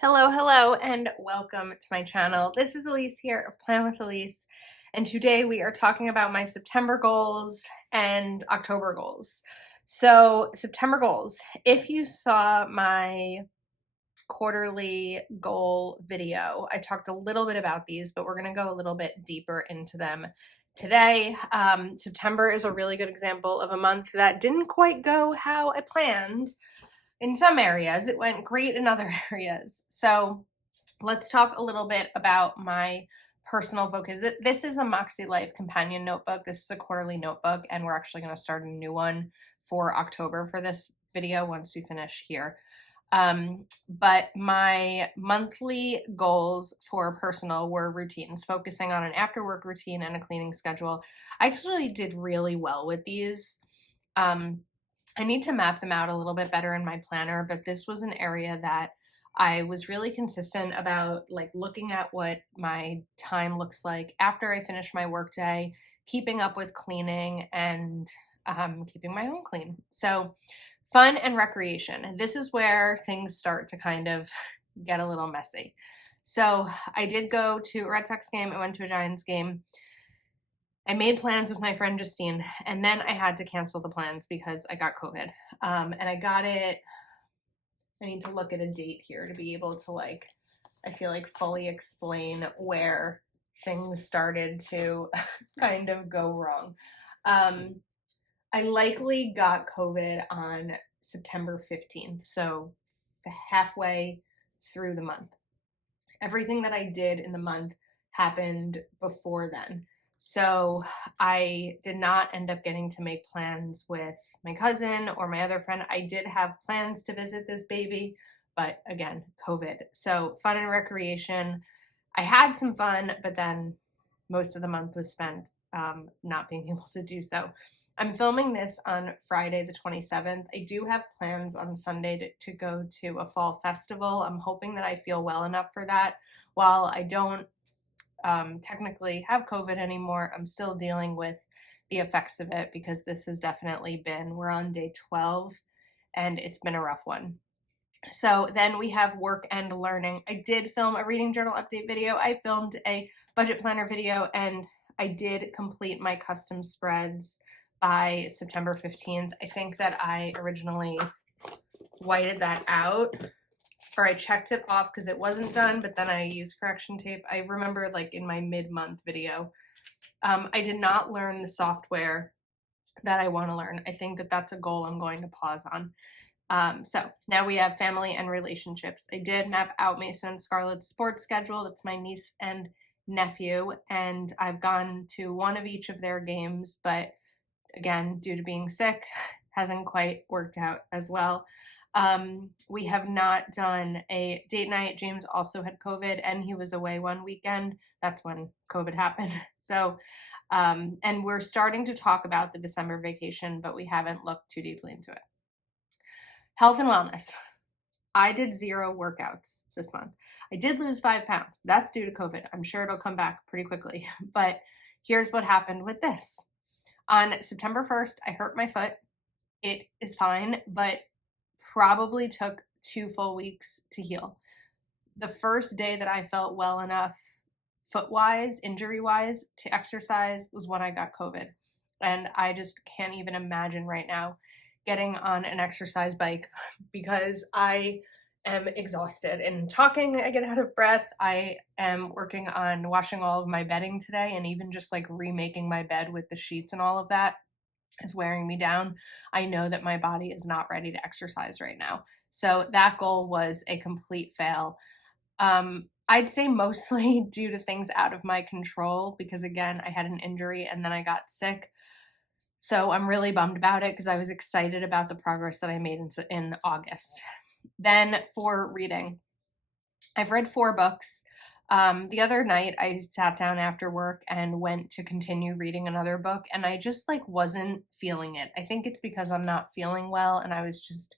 Hello, and welcome to my channel. This is Elise here of Plan with Elise, and today we are talking about my September goals and October goals. So, September goals. If you saw my quarterly goal video, I talked a little bit about these, but we're going to go a little bit deeper into them today. September is a really good example of a month that didn't quite go how I planned. In some areas, it went great in other areas. So let's talk a little bit about my personal focus. This is a Makselife companion notebook. This is a quarterly notebook, and we're actually going to start a new one for October for this video once we finish here. But my monthly goals for personal were routines, focusing on an after work routine and a cleaning schedule. I actually did really well with these. I need to map them out a little bit better in my planner, but this was an area that I was really consistent about, like looking at what my time looks like after I finish my workday, keeping up with cleaning, and keeping my home clean. So, fun and recreation. This is where things start to kind of get a little messy. So, I did go to a Red Sox game, I went to a Giants game. I made plans with my friend Justine, and then I had to cancel the plans because I got COVID. And I got it. I need to look at a date here to be able to, I feel like fully explain where things started to kind of go wrong. I likely got COVID on September 15th, so halfway through the month. Everything that I did in the month happened before then. So I did not end up getting to make plans with my cousin or my other friend. I did have plans to visit this baby, but again, COVID. So fun and recreation. I had some fun, but then most of the month was spent not being able to do so. I'm filming this on Friday the 27th. I do have plans on Sunday to go to a fall festival. I'm hoping that I feel well enough for that. While I don't technically have COVID anymore, I'm still dealing with the effects of it because this has definitely been, we're on day 12 and it's been a rough one. So then we have work and learning. I did film a reading journal update video. I filmed a budget planner video, and I did complete my custom spreads by September 15th. I think that I originally whited that out, or I checked it off because it wasn't done, but then I used correction tape. I remember like in my mid-month video. I did not learn the software that I want to learn. I think that that's a goal I'm going to pause on. So now we have family and relationships. I did map out Mason and Scarlett's sports schedule. That's my niece and nephew, and I've gone to one of each of their games, but again, due to being sick, hasn't quite worked out as well. We have not done a date night. James also had COVID and he was away one weekend. That's when COVID happened. So, and we're starting to talk about the December vacation, but we haven't looked too deeply into it. Health and wellness. I did 0 workouts this month. I did lose 5 pounds. That's due to COVID. I'm sure it'll come back pretty quickly. But here's what happened with this. On September 1st, I hurt my foot. It is fine, but probably took 2 full weeks to heal. The first day that I felt well enough foot-wise, injury-wise, to exercise was when I got COVID. And I just can't even imagine right now getting on an exercise bike because I am exhausted. And talking, I get out of breath. I am working on washing all of my bedding today, and even just like remaking my bed with the sheets and all of that is wearing me down. I know that my body is not ready to exercise right now. So that goal was a complete fail. I'd say mostly due to things out of my control because, again, I had an injury and then I got sick. So I'm really bummed about it because I was excited about the progress that I made in August. Then for reading, I've read 4 books. The other night I sat down after work and went to continue reading another book, and I just wasn't feeling it. I think it's because I'm not feeling well and I was just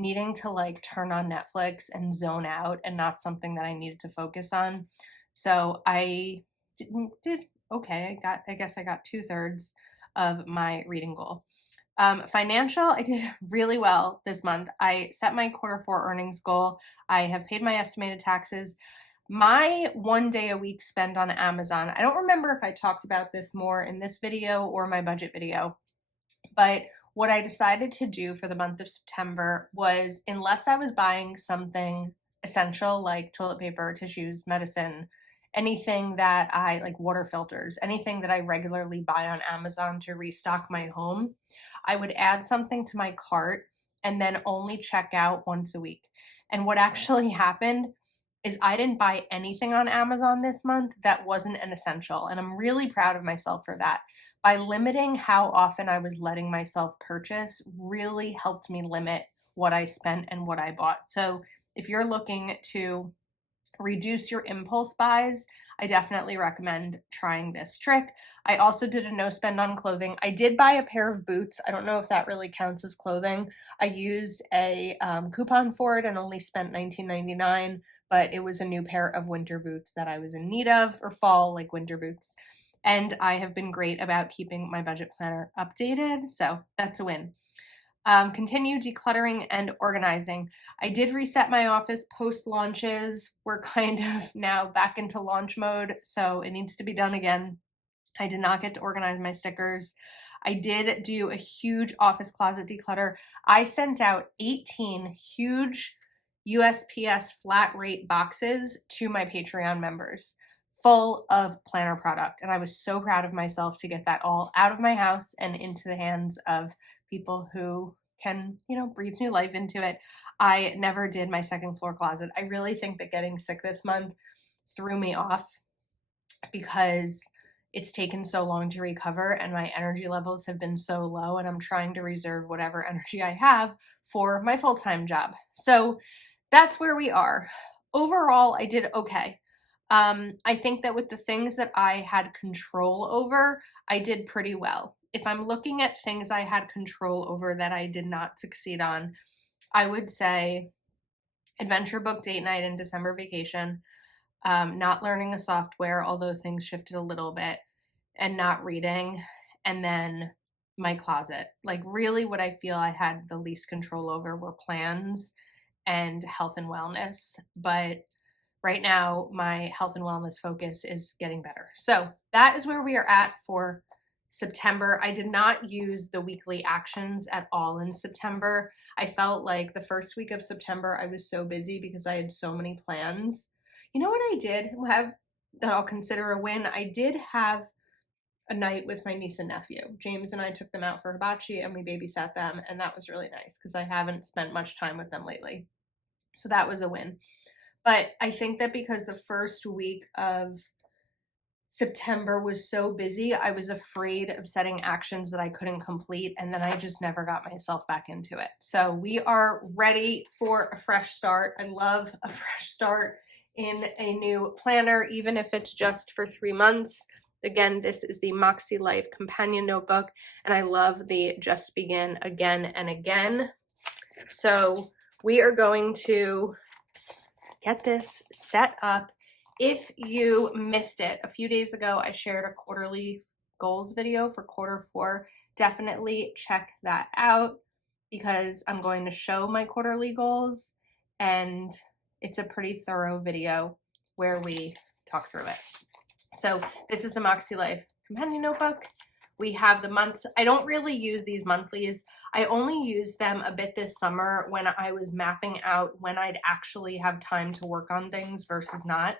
needing to turn on Netflix and zone out, and not something that I needed to focus on. So I did okay. I guess I got 2/3 of my reading goal. Financial, I did really well this month. I set my Q4 earnings goal. I have paid my estimated taxes. My 1 day a week spend on Amazon, I don't remember if I talked about this more in this video or my budget video, but what I decided to do for the month of September was, unless I was buying something essential like toilet paper, tissues, medicine, anything that I like, water filters, anything that I regularly buy on Amazon to restock my home, I would add something to my cart and then only check out once a week. And what actually happened is I didn't buy anything on Amazon this month that wasn't an essential. And I'm really proud of myself for that. By limiting how often I was letting myself purchase really helped me limit what I spent and what I bought. So if you're looking to reduce your impulse buys, I definitely recommend trying this trick. I also did a no spend on clothing. I did buy a pair of boots. I don't know if that really counts as clothing. I used a coupon for it and only spent $19.99, but it was a new pair of winter boots that I was in need of, or fall, like winter boots. And I have been great about keeping my budget planner updated, so that's a win. Continue decluttering and organizing. I did reset my office post launches. We're kind of now back into launch mode, so it needs to be done again. I did not get to organize my stickers. I did do a huge office closet declutter. I sent out 18 huge USPS flat rate boxes to my Patreon members, full of planner product. And I was so proud of myself to get that all out of my house and into the hands of people who can, breathe new life into it. I never did my second floor closet. I really think that getting sick this month threw me off because it's taken so long to recover and my energy levels have been so low, and I'm trying to reserve whatever energy I have for my full-time job. So that's where we are. Overall, I did okay. I think that with the things that I had control over, I did pretty well. If I'm looking at things I had control over that I did not succeed on, I would say adventure book date night and December vacation, not learning a software, although things shifted a little bit, and not reading, and then my closet. Like, really what I feel I had the least control over were plans and health and wellness. But right now, my health and wellness focus is getting better. So that is where we are at for September. I did not use the weekly actions at all in September. I felt like the first week of September, I was so busy because I had so many plans. You know what I did have that I'll consider a win? I did have a night with my niece and nephew. James and I took them out for hibachi and we babysat them, and that was really nice because I haven't spent much time with them lately. So that was a win. But I think that because the first week of September was so busy, I was afraid of setting actions that I couldn't complete, and then I just never got myself back into it. So we are ready for a fresh start. I love a fresh start in a new planner, even if it's just for 3 months. Again, this is the Makselife Companion Notebook, and I love the Just Begin Again and Again. So we are going to get this set up. If you missed it, a few days ago, I shared a quarterly goals video for Q4. Definitely check that out because I'm going to show my quarterly goals, and it's a pretty thorough video where we talk through it. So this is the Makselife Companion Notebook. We have the months. I don't really use these monthlies. I only used them a bit this summer when I was mapping out when I'd actually have time to work on things versus not.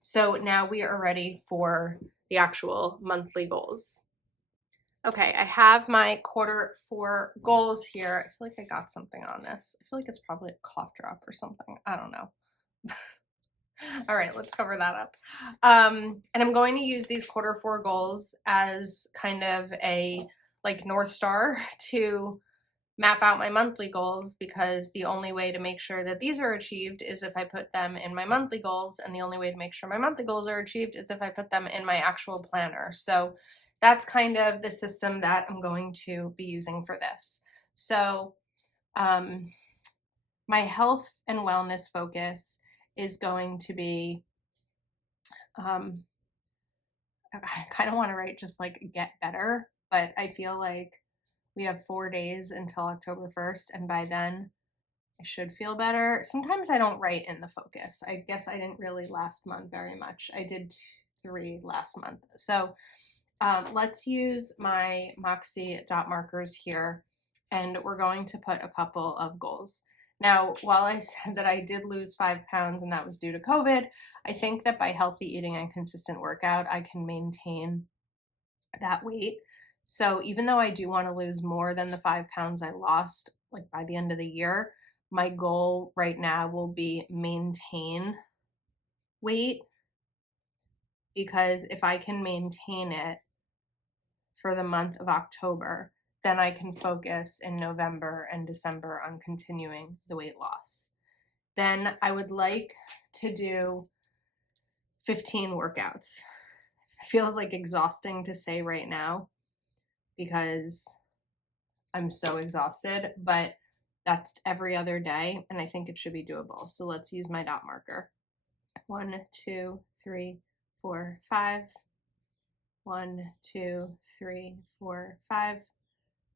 So now we are ready for the actual monthly goals. Okay, I have my Q4 goals here. I feel like I got something on this. I feel like it's probably a cough drop or something. I don't know. All right, let's cover that up. And I'm going to use these Q4 goals as kind of a North Star to map out my monthly goals, because the only way to make sure that these are achieved is if I put them in my monthly goals, and the only way to make sure my monthly goals are achieved is if I put them in my actual planner. So that's kind of the system that I'm going to be using for this. So my health and wellness focus is going to be, I kind of want to write just get better, but I feel like We have 4 days until October 1st, and by then I should feel better. Sometimes I don't write in the focus. I guess I didn't really last month very much. I did 3 last month. So let's use my Moxie dot markers here, and we're going to put a couple of goals. Now, while I said that I did lose 5 pounds and that was due to COVID, I think that by healthy eating and consistent workout, I can maintain that weight. So even though I do want to lose more than the 5 pounds I lost, like by the end of the year, my goal right now will be maintain weight, because if I can maintain it for the month of October, then I can focus in November and December on continuing the weight loss. Then I would like to do 15 workouts. It feels like exhausting to say right now because I'm so exhausted, but that's every other day, and I think it should be doable. So let's use my dot marker. 1, 2, 3, 4, 5. 1, 2, 3, 4, 5,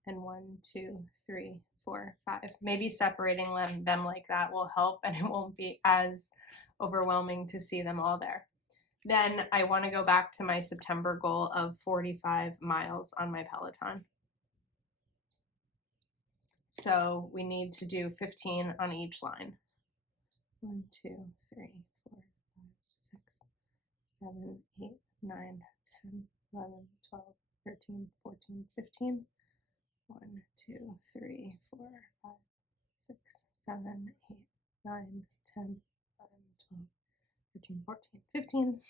and 1, 2, 3, 4, 5. Maybe separating them like that will help, and it won't be as overwhelming to see them all there. Then I want to go back to my September goal of 45 miles on my Peloton. So we need to do 15 on each line. 1, 2, 3, 4, 5, 6, 7, 8, 9, 10, 11, 12, 13, 14, 15. 1, 2, 3, 4, 5, 6, 7, 8, 9, 10, 11, 12, 13, 14, 15.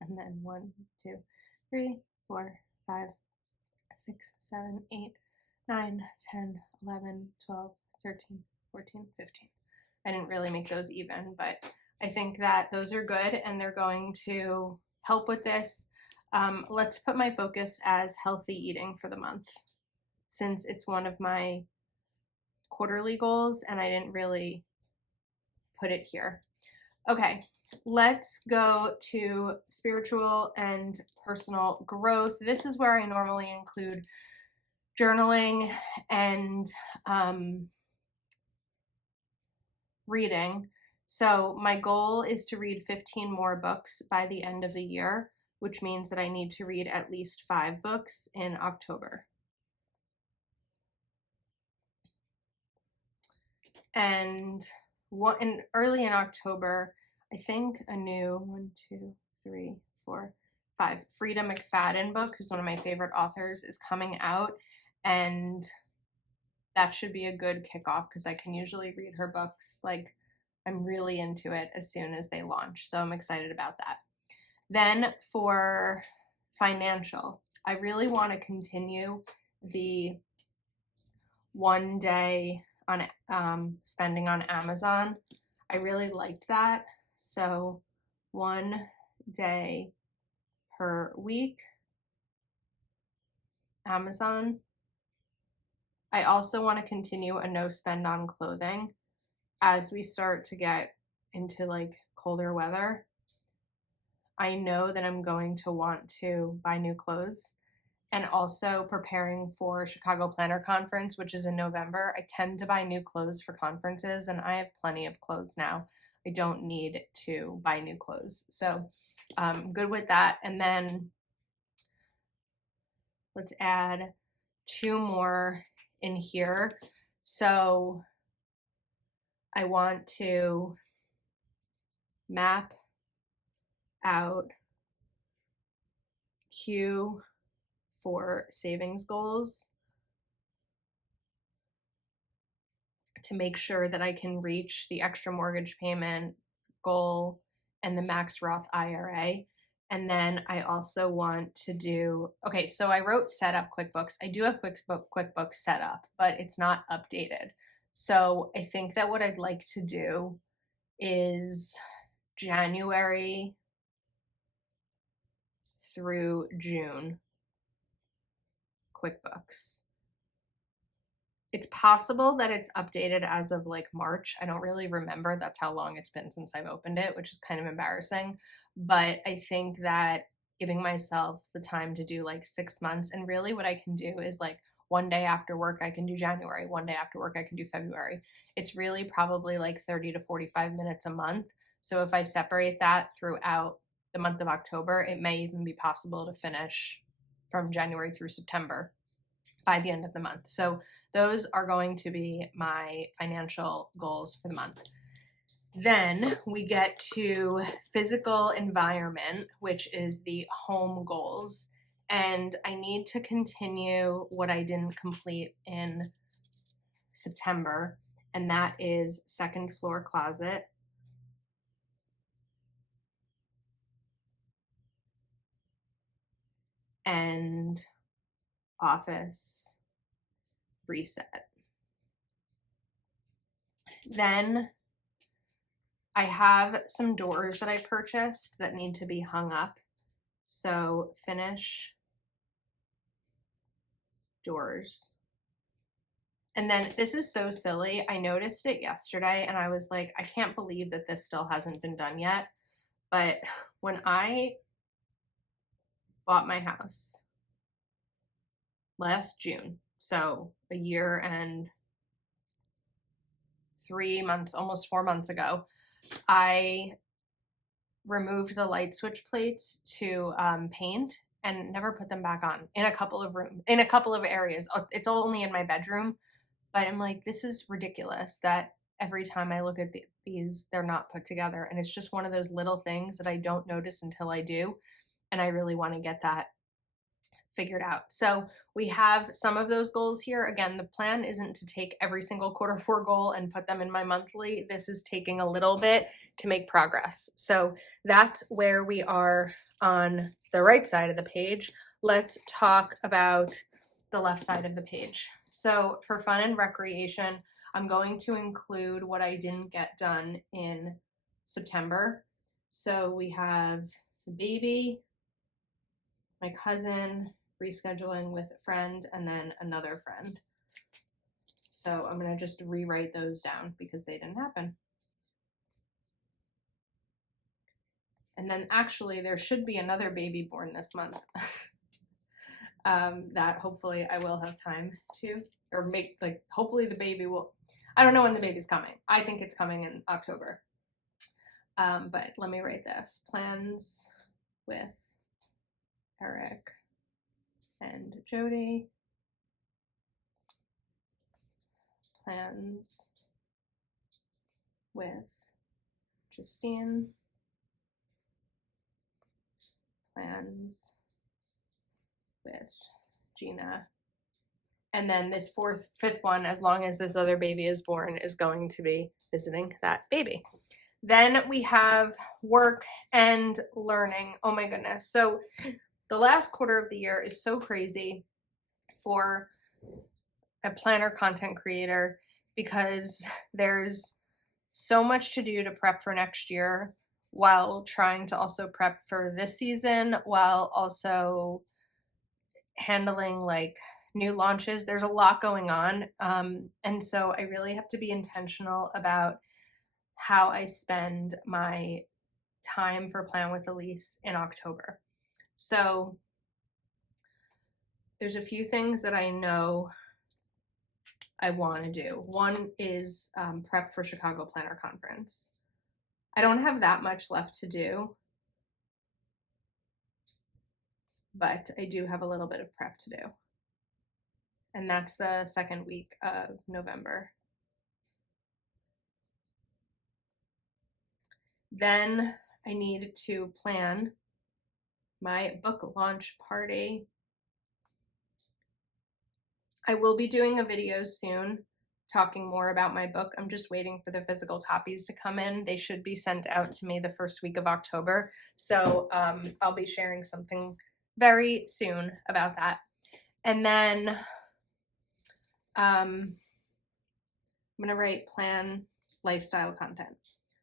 And then 1, 2, 3, 4, 5, 6, 7, 8, 9, 10, 11, 12, 13, 14, 15. I didn't really make those even, but I think that those are good and they're going to help with this. Let's put my focus as healthy eating for the month, since it's one of my quarterly goals and I didn't really put it here. Okay, let's go to spiritual and personal growth. This is where I normally include journaling and reading. So my goal is to read 15 more books by the end of the year, which means that I need to read at least 5 books in October. And early in October, I think a new 1, 2, 3, 4, 5 Frida McFadden book, who's one of my favorite authors, is coming out, and that should be a good kickoff because I can usually read her books, like I'm really into it as soon as they launch. So I'm excited about that. Then for financial, I really want to continue the 1 day on spending on Amazon. I really liked that. So 1 day per week, Amazon. I also want to continue a no spend on clothing as we start to get into like colder weather. I know that I'm going to want to buy new clothes, and also preparing for Chicago Planner Conference, which is in November. I tend to buy new clothes for conferences, and I have plenty of clothes now. I don't need to buy new clothes. So I'm good with that. And then let's add 2 more in here. So I want to map out Q for savings goals to make sure that I can reach the extra mortgage payment goal and the max Roth IRA. And then I also want to do, okay, so I wrote set up QuickBooks. I do have QuickBooks set up, but it's not updated. So I think that what I'd like to do is January through June QuickBooks. It's possible that it's updated as of like March. I don't really remember. That's how long it's been since I've opened it, which is kind of embarrassing. But I think that giving myself the time to do like 6 months, and really what I can do is like one day after work I can do January, one day after work I can do February. It's really probably like 30 to 45 minutes a month. So if I separate that throughout the month of October, it may even be possible to finish from January through September by the end of the month. So those are going to be my financial goals for the month. Then we get to physical environment, which is the home goals. And I need to continue what I didn't complete in September, and that is second floor closet. And office reset. Then I have some doors that I purchased that need to be hung up. So finish doors. And then this is so silly. I noticed it yesterday and I was like, I can't believe that this still hasn't been done yet. But when I bought my house last June, so a year and 3 months, almost 4 months ago, I removed the light switch plates to paint and never put them back on in a couple of areas. It's only in my bedroom, but I'm like, this is ridiculous that every time I look at these, they're not put together. And it's just one of those little things that I don't notice until I do. And I really want to get that figured out. So we have some of those goals here. Again, the plan isn't to take every single Q4 goal and put them in my monthly. This is taking a little bit to make progress. So that's where we are on the right side of the page. Let's talk about the left side of the page. So for fun and recreation, I'm going to include what I didn't get done in September. So we have the baby, my cousin, rescheduling with a friend, and then another friend. So I'm going to just rewrite those down because they didn't happen. And then actually there should be another baby born this month that hopefully I will have time to, or make, like, hopefully the baby will, I don't know when the baby's coming. I think it's coming in October. But let me write this. Plans with Eric and Jody. Plans with Justine. Plans with Gina. And then this fifth one, as long as this other baby is born, is going to be visiting that baby. Then we have work and learning. Oh my goodness. So the last quarter of the year is so crazy for a planner content creator because there's so much to do to prep for next year while trying to also prep for this season, while also handling like new launches. There's a lot going on. And so I really have to be intentional about how I spend my time for Plan with Elise in October. So there's a few things that I know I want to do. One is prep for Chicago Planner Conference. I don't have that much left to do, but I do have a little bit of prep to do. And that's the second week of November. Then I need to plan my book launch party. I will be doing a video soon talking more about my book. I'm just waiting for the physical copies to come in. They should be sent out to me the first week of October. So I'll be sharing something very soon about that. And then I'm gonna write plan lifestyle content.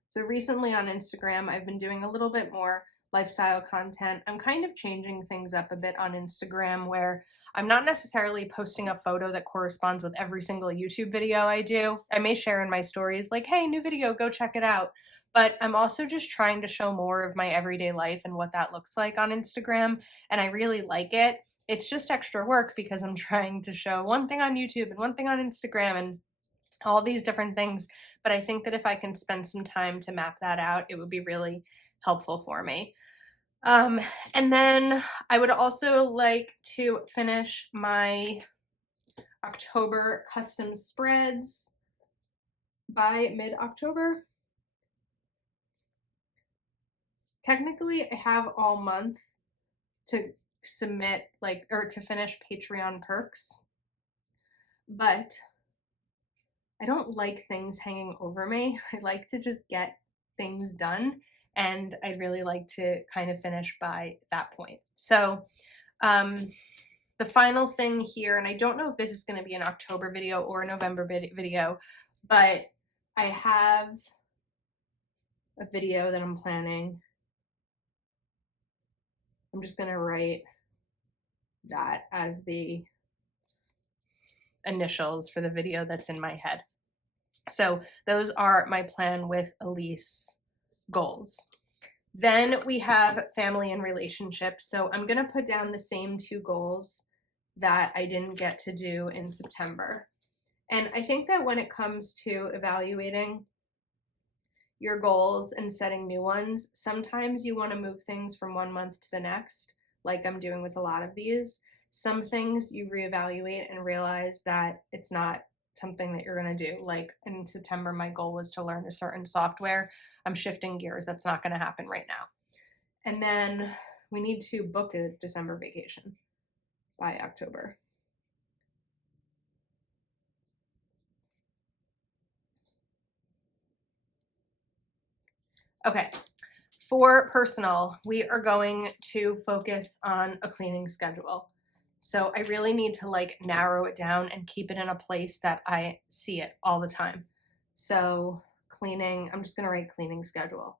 So recently on Instagram, I've been doing a little bit more lifestyle content. I'm kind of changing things up a bit on Instagram where I'm not necessarily posting a photo that corresponds with every single YouTube video I do. I may share in my stories like, hey, new video, go check it out. But I'm also just trying to show more of my everyday life and what that looks like on Instagram. And I really like it. it's just extra work because I'm trying to show one thing on YouTube and one thing on Instagram and all these different things. But I think that if I can spend some time to map that out, it would be really helpful for me. And then I would also like to finish my October custom spreads by mid-October. Technically, I have all month to submit, or to finish Patreon perks, but I don't like things hanging over me. I like to just get things done, and I'd really like to kind of finish by that point. So the final thing here, and I don't know if this is going to be an October video or a November video, but I have a video that I'm planning. I'm just going to write that as the initials for the video that's in my head. So those are my plan with Elise goals. Then we have family and relationships. So I'm going to put down the same 2 goals that I didn't get to do in September. And I think that when it comes to evaluating your goals and setting new ones, sometimes you want to move things from one month to the next, like I'm doing with a lot of these. Some things you reevaluate and realize that it's not something that you're going to do. Like in September, my goal was to learn a certain software. I'm shifting gears. That's not going to happen right now. And then we need to book a December vacation by October. Okay, for personal, we are going to focus on a cleaning schedule. So I really need to narrow it down and keep it in a place that I see it all the time. So cleaning, I'm just gonna write cleaning schedule.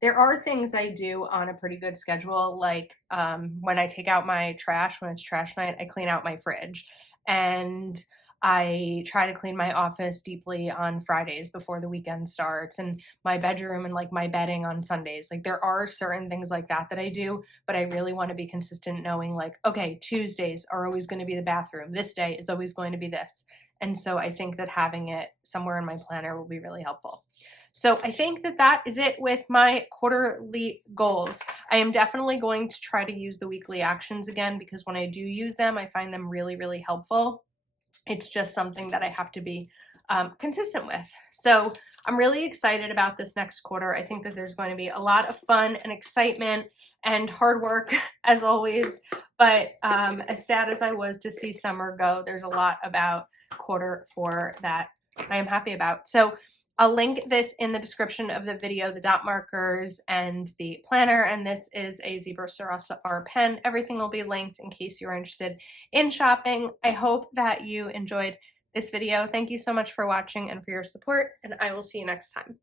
There are things I do on a pretty good schedule, like when I take out my trash, when it's trash night, I clean out my fridge. And I try to clean my office deeply on Fridays before the weekend starts, and my bedroom and my bedding on Sundays. There are certain things like that that I do, but I really want to be consistent knowing okay, Tuesdays are always going to be the bathroom. This day is always going to be this. And so I think that having it somewhere in my planner will be really helpful. So I think that that is it with my quarterly goals. I am definitely going to try to use the weekly actions again, because when I do use them, I find them really, really helpful. It's just something that I have to be consistent with. So I'm really excited about this next quarter. I think that there's going to be a lot of fun and excitement and hard work as always. But as sad as I was to see summer go, there's a lot about quarter 4 that I am happy about. So I'll link this in the description of the video, the dot markers and the planner, and this is a Zebra Star pen. Everything will be linked in case you're interested in shopping. I hope that you enjoyed this video. Thank you so much for watching and for your support, and I will see you next time.